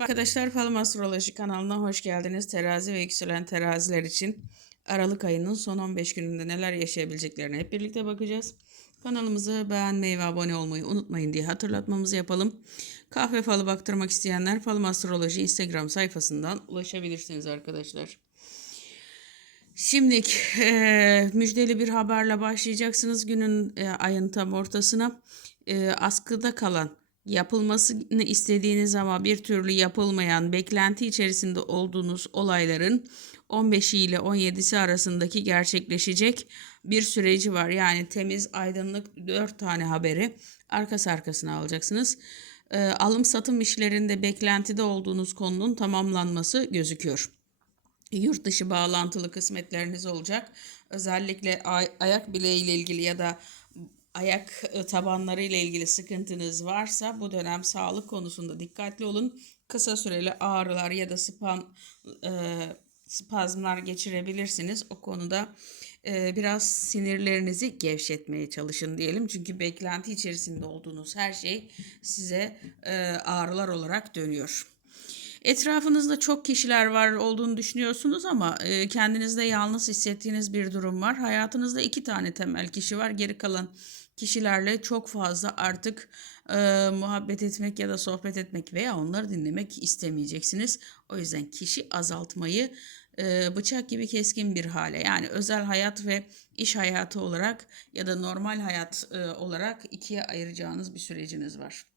Arkadaşlar Falım Astroloji kanalına hoş geldiniz. Terazi ve yükselen teraziler için Aralık ayının son 15 gününde neler yaşayabileceklerine hep birlikte bakacağız. Kanalımızı beğenmeyi ve abone olmayı unutmayın diye hatırlatmamızı yapalım. Kahve falı baktırmak isteyenler Falım Astroloji Instagram sayfasından ulaşabilirsiniz arkadaşlar. Şimdi e, müjdeli bir haberle başlayacaksınız günün e, ayın tam ortasına. E, askıda kalan yapılmasını istediğiniz ama bir türlü yapılmayan, beklenti içerisinde olduğunuz olayların 15 ile 17'si arasındaki gerçekleşecek bir süreci var. Yani temiz, aydınlık 4 tane haberi arkası arkasına alacaksınız. E, alım satım işlerinde beklentide olduğunuz konunun tamamlanması gözüküyor yurt dışı bağlantılı kısmetleriniz olacak. Özellikle ay- ayak bileğiyle ilgili ya da ayak e, tabanları ile ilgili sıkıntınız varsa bu dönem sağlık konusunda dikkatli olun. Kısa süreli ağrılar ya da spam e, spazmlar geçirebilirsiniz. O konuda e, biraz sinirlerinizi gevşetmeye çalışın diyelim. Çünkü beklenti içerisinde olduğunuz her şey size e, ağrılar olarak dönüyor. Etrafınızda çok kişiler var olduğunu düşünüyorsunuz ama e, kendinizde yalnız hissettiğiniz bir durum var. Hayatınızda iki tane temel kişi var. Geri kalan kişilerle çok fazla artık e, muhabbet etmek ya da sohbet etmek veya onları dinlemek istemeyeceksiniz. O yüzden kişi azaltmayı e, bıçak gibi keskin bir hale yani özel hayat ve iş hayatı olarak ya da normal hayat e, olarak ikiye ayıracağınız bir süreciniz var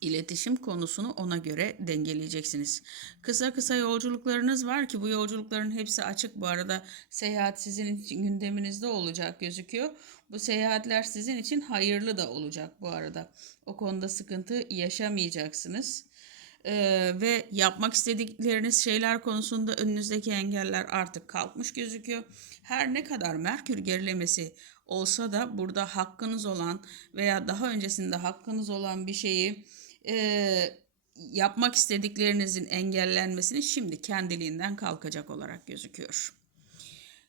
iletişim konusunu ona göre dengeleyeceksiniz. Kısa kısa yolculuklarınız var ki bu yolculukların hepsi açık bu arada seyahat sizin gündeminizde olacak gözüküyor. Bu seyahatler sizin için hayırlı da olacak bu arada. O konuda sıkıntı yaşamayacaksınız. Ee, ve yapmak istedikleriniz şeyler konusunda önünüzdeki engeller artık kalkmış gözüküyor. Her ne kadar Merkür gerilemesi olsa da burada hakkınız olan veya daha öncesinde hakkınız olan bir şeyi e, yapmak istediklerinizin engellenmesini şimdi kendiliğinden kalkacak olarak gözüküyor.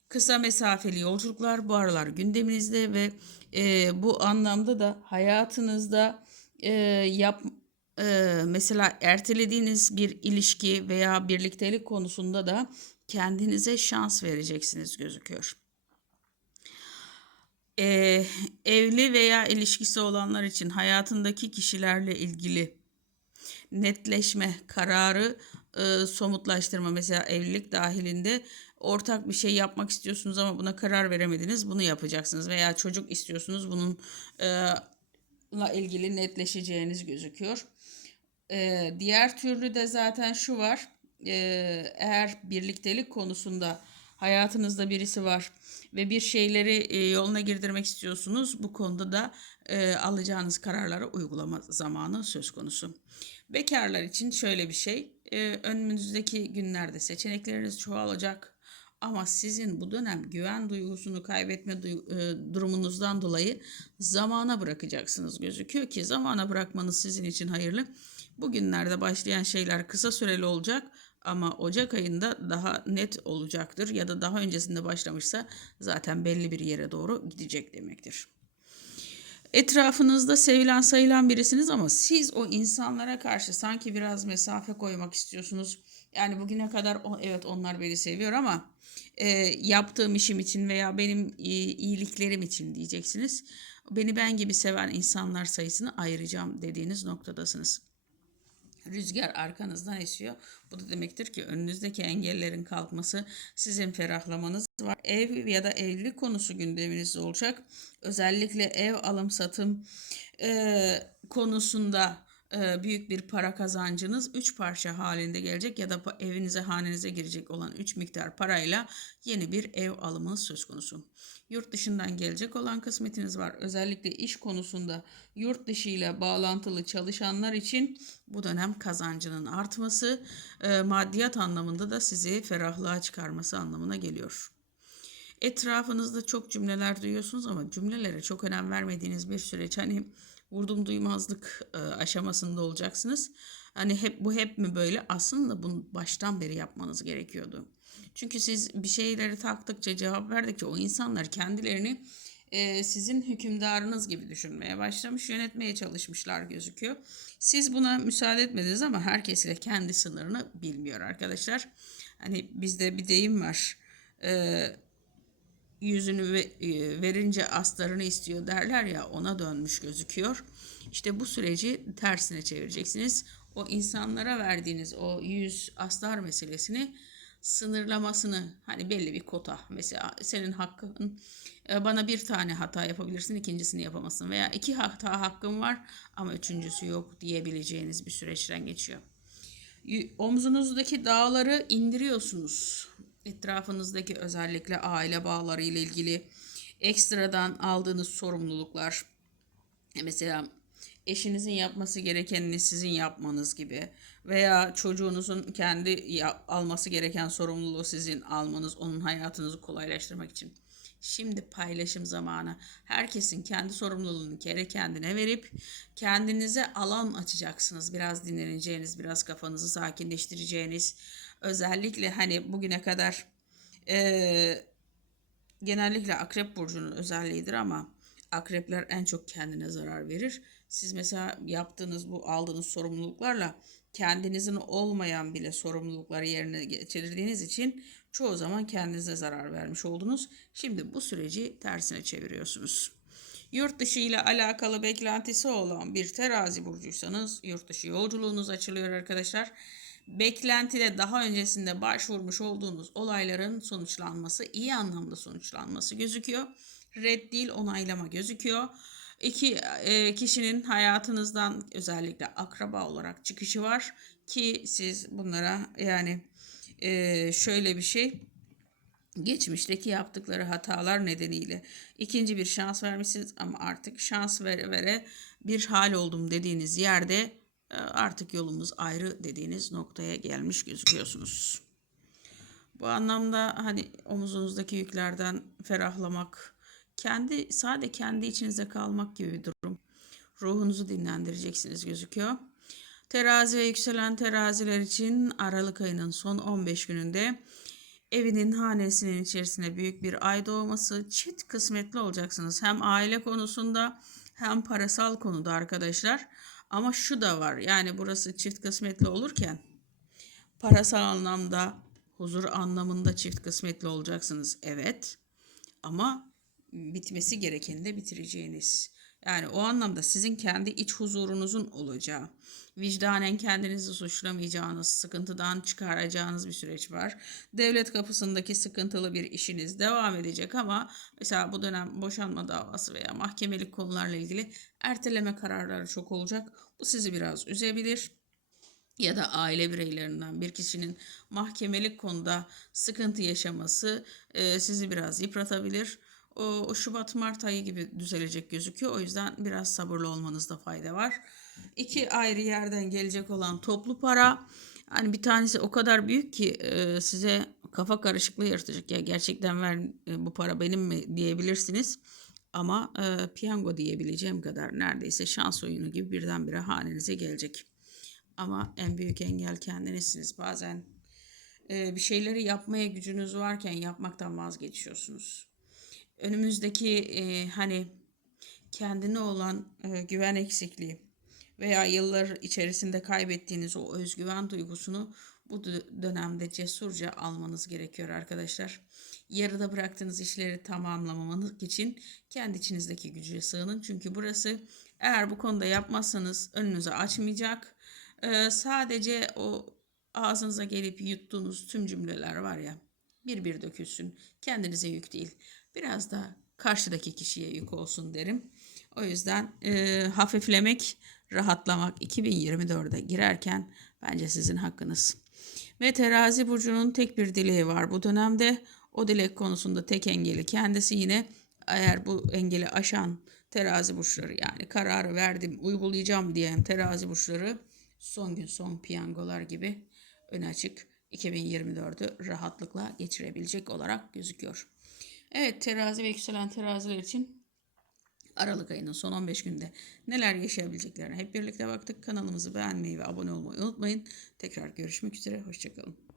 Kısa mesafeli yolculuklar bu aralar gündeminizde ve e, bu anlamda da hayatınızda e, yap e, mesela ertelediğiniz bir ilişki veya birliktelik konusunda da kendinize şans vereceksiniz gözüküyor. Ee, evli veya ilişkisi olanlar için hayatındaki kişilerle ilgili netleşme kararı e, somutlaştırma mesela evlilik dahilinde ortak bir şey yapmak istiyorsunuz ama buna karar veremediniz bunu yapacaksınız veya çocuk istiyorsunuz bunun e, ilgili netleşeceğiniz gözüküyor. E, diğer türlü de zaten şu var e, eğer birliktelik konusunda hayatınızda birisi var ve bir şeyleri e, yoluna girdirmek istiyorsunuz. Bu konuda da e, alacağınız kararları uygulama zamanı söz konusu. Bekarlar için şöyle bir şey. E, önümüzdeki günlerde seçenekleriniz çoğalacak. Ama sizin bu dönem güven duygusunu kaybetme durumunuzdan dolayı zamana bırakacaksınız gözüküyor ki zamana bırakmanız sizin için hayırlı. Bugünlerde başlayan şeyler kısa süreli olacak ama Ocak ayında daha net olacaktır ya da daha öncesinde başlamışsa zaten belli bir yere doğru gidecek demektir. Etrafınızda sevilen sayılan birisiniz ama siz o insanlara karşı sanki biraz mesafe koymak istiyorsunuz. Yani bugüne kadar o, evet onlar beni seviyor ama e, yaptığım işim için veya benim e, iyiliklerim için diyeceksiniz. Beni ben gibi seven insanlar sayısını ayıracağım dediğiniz noktadasınız. Rüzgar arkanızdan esiyor. Bu da demektir ki önünüzdeki engellerin kalkması, sizin ferahlamanız var. Ev ya da evlilik konusu gündeminizde olacak. Özellikle ev alım satım e, konusunda büyük bir para kazancınız 3 parça halinde gelecek ya da evinize hanenize girecek olan 3 miktar parayla yeni bir ev alımı söz konusu. Yurt dışından gelecek olan kısmetiniz var. Özellikle iş konusunda yurt dışı ile bağlantılı çalışanlar için bu dönem kazancının artması, e, maddiyat anlamında da sizi ferahlığa çıkarması anlamına geliyor. Etrafınızda çok cümleler duyuyorsunuz ama cümlelere çok önem vermediğiniz bir süreç. Hani vurdum duymazlık e, aşamasında olacaksınız. Hani hep bu hep mi böyle? Aslında bunu baştan beri yapmanız gerekiyordu. Çünkü siz bir şeyleri taktıkça, cevap verdikçe o insanlar kendilerini e, sizin hükümdarınız gibi düşünmeye başlamış, yönetmeye çalışmışlar gözüküyor. Siz buna müsaade etmediniz ama herkes de kendi sınırını bilmiyor arkadaşlar. Hani bizde bir deyim var. E, yüzünü e, verince astarını istiyor derler ya ona dönmüş gözüküyor. İşte bu süreci tersine çevireceksiniz. O insanlara verdiğiniz o yüz astar meselesini sınırlamasını hani belli bir kota mesela senin hakkın e, bana bir tane hata yapabilirsin ikincisini yapamazsın veya iki hata hakkın var ama üçüncüsü yok diyebileceğiniz bir süreçten geçiyor. Omzunuzdaki dağları indiriyorsunuz. Etrafınızdaki özellikle aile bağları ile ilgili ekstradan aldığınız sorumluluklar mesela eşinizin yapması gerekenini sizin yapmanız gibi veya çocuğunuzun kendi alması gereken sorumluluğu sizin almanız onun hayatınızı kolaylaştırmak için. Şimdi paylaşım zamanı. Herkesin kendi sorumluluğunu kere kendine verip kendinize alan açacaksınız. Biraz dinleneceğiniz, biraz kafanızı sakinleştireceğiniz. Özellikle hani bugüne kadar eee genellikle akrep burcunun özelliğidir ama akrepler en çok kendine zarar verir. Siz mesela yaptığınız bu aldığınız sorumluluklarla kendinizin olmayan bile sorumlulukları yerine geçirdiğiniz için çoğu zaman kendinize zarar vermiş oldunuz. Şimdi bu süreci tersine çeviriyorsunuz. Yurt dışı ile alakalı beklentisi olan bir terazi burcuysanız yurt dışı yolculuğunuz açılıyor arkadaşlar. Beklentide daha öncesinde başvurmuş olduğunuz olayların sonuçlanması, iyi anlamda sonuçlanması gözüküyor. Red değil onaylama gözüküyor. İki e, kişinin hayatınızdan özellikle akraba olarak çıkışı var ki siz bunlara yani e, şöyle bir şey geçmişteki yaptıkları hatalar nedeniyle ikinci bir şans vermişsiniz ama artık şans vere vere bir hal oldum dediğiniz yerde artık yolumuz ayrı dediğiniz noktaya gelmiş gözüküyorsunuz. Bu anlamda hani omuzunuzdaki yüklerden ferahlamak, kendi sade kendi içinize kalmak gibi bir durum. Ruhunuzu dinlendireceksiniz gözüküyor. Terazi ve yükselen teraziler için Aralık ayının son 15 gününde evinin hanesinin içerisine büyük bir ay doğması çift kısmetli olacaksınız. Hem aile konusunda hem parasal konuda arkadaşlar. Ama şu da var yani burası çift kısmetli olurken parasal anlamda huzur anlamında çift kısmetli olacaksınız. Evet ama bitmesi gerekeni de bitireceğiniz. Yani o anlamda sizin kendi iç huzurunuzun olacağı, vicdanen kendinizi suçlamayacağınız, sıkıntıdan çıkaracağınız bir süreç var. Devlet kapısındaki sıkıntılı bir işiniz devam edecek ama mesela bu dönem boşanma davası veya mahkemelik konularla ilgili erteleme kararları çok olacak. Bu sizi biraz üzebilir ya da aile bireylerinden bir kişinin mahkemelik konuda sıkıntı yaşaması sizi biraz yıpratabilir. O, Şubat Mart ayı gibi düzelecek gözüküyor. O yüzden biraz sabırlı olmanızda fayda var. İki ayrı yerden gelecek olan toplu para hani bir tanesi o kadar büyük ki e, size kafa karışıklığı yaratacak. Ya gerçekten ver e, bu para benim mi diyebilirsiniz. Ama e, piyango diyebileceğim kadar neredeyse şans oyunu gibi birdenbire hanenize gelecek. Ama en büyük engel kendinizsiniz. Bazen e, bir şeyleri yapmaya gücünüz varken yapmaktan vazgeçiyorsunuz. Önümüzdeki e, hani kendine olan e, güven eksikliği veya yıllar içerisinde kaybettiğiniz o özgüven duygusunu bu dö- dönemde cesurca almanız gerekiyor arkadaşlar. Yarıda bıraktığınız işleri tamamlamamanız için kendi içinizdeki güce sığının. Çünkü burası eğer bu konuda yapmazsanız önünüzü açmayacak. Ee, sadece o ağzınıza gelip yuttuğunuz tüm cümleler var ya bir bir dökülsün. Kendinize yük değil. Biraz da karşıdaki kişiye yük olsun derim. O yüzden e, hafiflemek, rahatlamak 2024'e girerken bence sizin hakkınız. Ve terazi burcunun tek bir dileği var bu dönemde. O dilek konusunda tek engeli kendisi yine eğer bu engeli aşan terazi burçları yani kararı verdim uygulayacağım diyen terazi burçları son gün son piyangolar gibi ön açık 2024'ü rahatlıkla geçirebilecek olarak gözüküyor. Evet terazi ve yükselen teraziler için Aralık ayının son 15 günde neler yaşayabileceklerine hep birlikte baktık. Kanalımızı beğenmeyi ve abone olmayı unutmayın. Tekrar görüşmek üzere. Hoşçakalın.